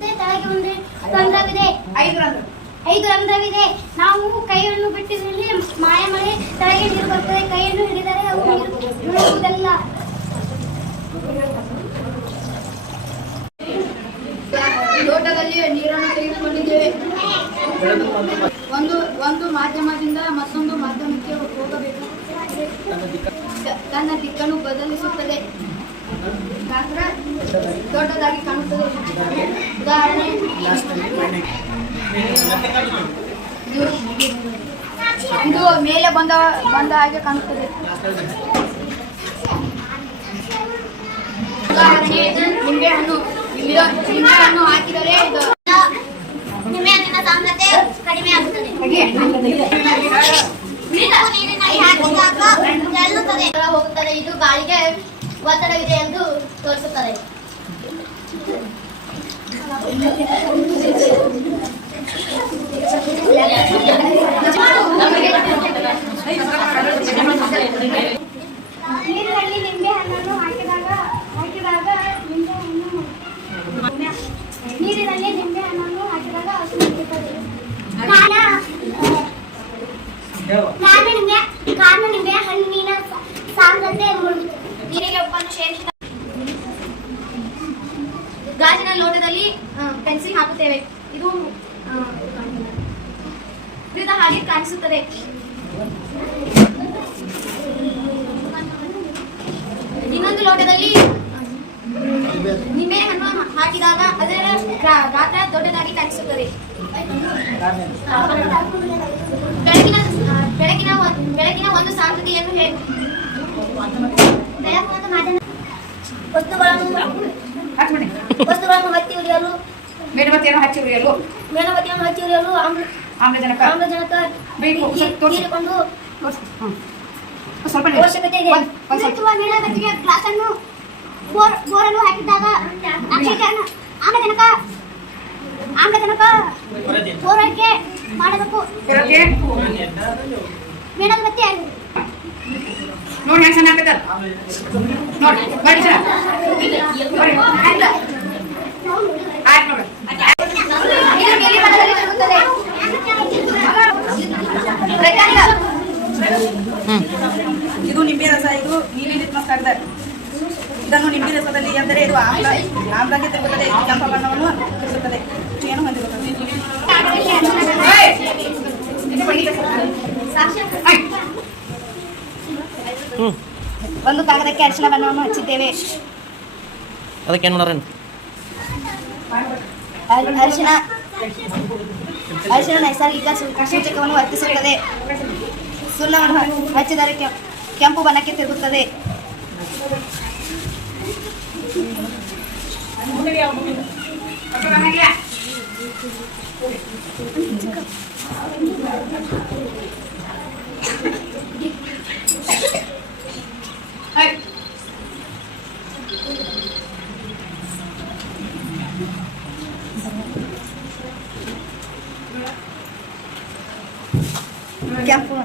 ತಳಗೆ ಒಂದು ರಂಧ್ರವಿದೆ. 5 ರಂಧ್ರವಿದೆ. ನಾವು ಕೈಯನ್ನು ಬಿಟ್ಟಿದ್ರಲ್ಲಿ ಮಾಯಮಳೆ ತಳಗೆ ನೀರು ಬರುತ್ತದೆ. ಕೈಯನ್ನು ಹಿಡಿದರೆ ಅವು ಬೀಳುವುದಿಲ್ಲ. ತೋಟದಲ್ಲಿ ನೀರನ್ನು ತೆಗೆದುಕೊಂಡಿದ್ದೇವೆ. ಒಂದು ಮಾಧ್ಯಮದಿಂದ ಮತ್ತೊಂದು ಮಾಧ್ಯಮಕ್ಕೆ ಹೋಗಬೇಕು. ತನ್ನ ದಿಕ್ಕನ್ನು ಬದಲಿಸುತ್ತದೆ. ಗಾತ್ರ ದೊಡ್ಡದಾಗಿ ಕಾಣುತ್ತದೆ. ಉದಾಹರಣೆ, ಇದು ಮೇಲೆ ಬಂದ ಹಾಗೆ ಕಾಣುತ್ತದೆ. ಉದಾಹರಣೆ, ನಿಂಬೆಹಣ್ಣು ಹಾಕಿದರೆ ನಿಂಬೆಹಣ್ಣಿನ ಸಾಂದ್ರತೆ ಕಡಿಮೆ ಆಗುತ್ತದೆ. ಹೋಗುತ್ತದೆ. ಇದು ಗಾಳಿಗೆ ಒತ್ತಡವಿದೆ ಎಂದು ತೋರಿಸುತ್ತದೆ. ನೀರಿನಲ್ಲಿ ನಿಂಬೆಹಣ್ಣನ್ನು ಹಾಕಿದಾಗ ಹಸು ಮುಟ್ಟುತ್ತದೆ. ಕಾರಣ ನಿಂಬೆ ಹಣ್ಣಿನ ಸಾಂದ್ರತೆ ನೀರಿಗೆ ಉಪ್ಪನ್ನು ಸೇರಿಸಿದ ಗಾಜಿನ ಲೋಟದಲ್ಲಿ ಪೆನ್ಸಿಲ್ ಹಾಕುತ್ತೇವೆ. ಇದು ವಿವಿಧ ಹಾಗೆ ಕಾಣಿಸುತ್ತದೆ. ಇನ್ನೊಂದು ಲೋಟದಲ್ಲಿ ನಿಂಬೆ ಹಣ್ಣು ಹಾಕಿದಾಗ ಅದರ ಗಾತ್ರ ದೊಡ್ಡದಾಗಿ ಕಾಣಿಸುತ್ತದೆ. ಬೆಳಕಿನ ಒಂದು ಸಾಂದ್ರತೆಯನ್ನು ವಸ್ತುಗಳನ್ನು ಹಚ್ಚಿ ಉರಿಯಲು ಮೇಣಬತ್ತಿಯನ್ನು ಹಚ್ಚಿ ಉರಿಯಲು ಆಮ್ಲಜನಕ ಹೀರಿಕೊಂಡು ಅವಶ್ಯಕತೆ ಇದೆ. ಮೇಣಬತ್ತಿಗೆ ಗ್ಲಾಸನ್ನು ಬೋರನ್ನು ಹಾಕಿದಾಗ ಆಮ್ಲಜನಕ ಪೂರೈಕೆ ಮಾಡಬೇಕು. ಮೇಣಬತ್ತಿ ನೋಡಿ ಇದು ನಿಂಬೆ ರಸ. ಇದು ನೀಲಿ ಲಿಟ್ಮಸ್ ಕಾಗದ. ಇದನ್ನು ನಿಂಬೆ ರಸದಲ್ಲಿ ಎಂದರೆ ಇದು ಆಮ್ಲಕ್ಕೆ ತಿರುಗುತ್ತದೆ. ಕೆಂಪು ಬಣ್ಣವನ್ನು ತಿರುಗುತ್ತದೆ. ಏನು ಹೊಂದಿರುತ್ತದೆ. ಒಂದು ಕಾಗದಕ್ಕೆ ಅರಿಶಿನ ಬಣ್ಣವನ್ನು ಹಚ್ಚಿದ್ದೇವೆ. ಅದಕ್ಕೆ ಏನು ಮಾಡೋಣ? ಅರಿಶಿನ ನೈಸರ್ಗಿಕ ಸೂಚಕವನ್ನು ವರ್ತಿಸುತ್ತದೆ. ಸುಣ್ಣವನ್ನು ಹಚ್ಚಿದರೆ ಕೆಂಪು ಬಣ್ಣಕ್ಕೆ ತಿರುಗುತ್ತದೆ. ಕೆಂಪು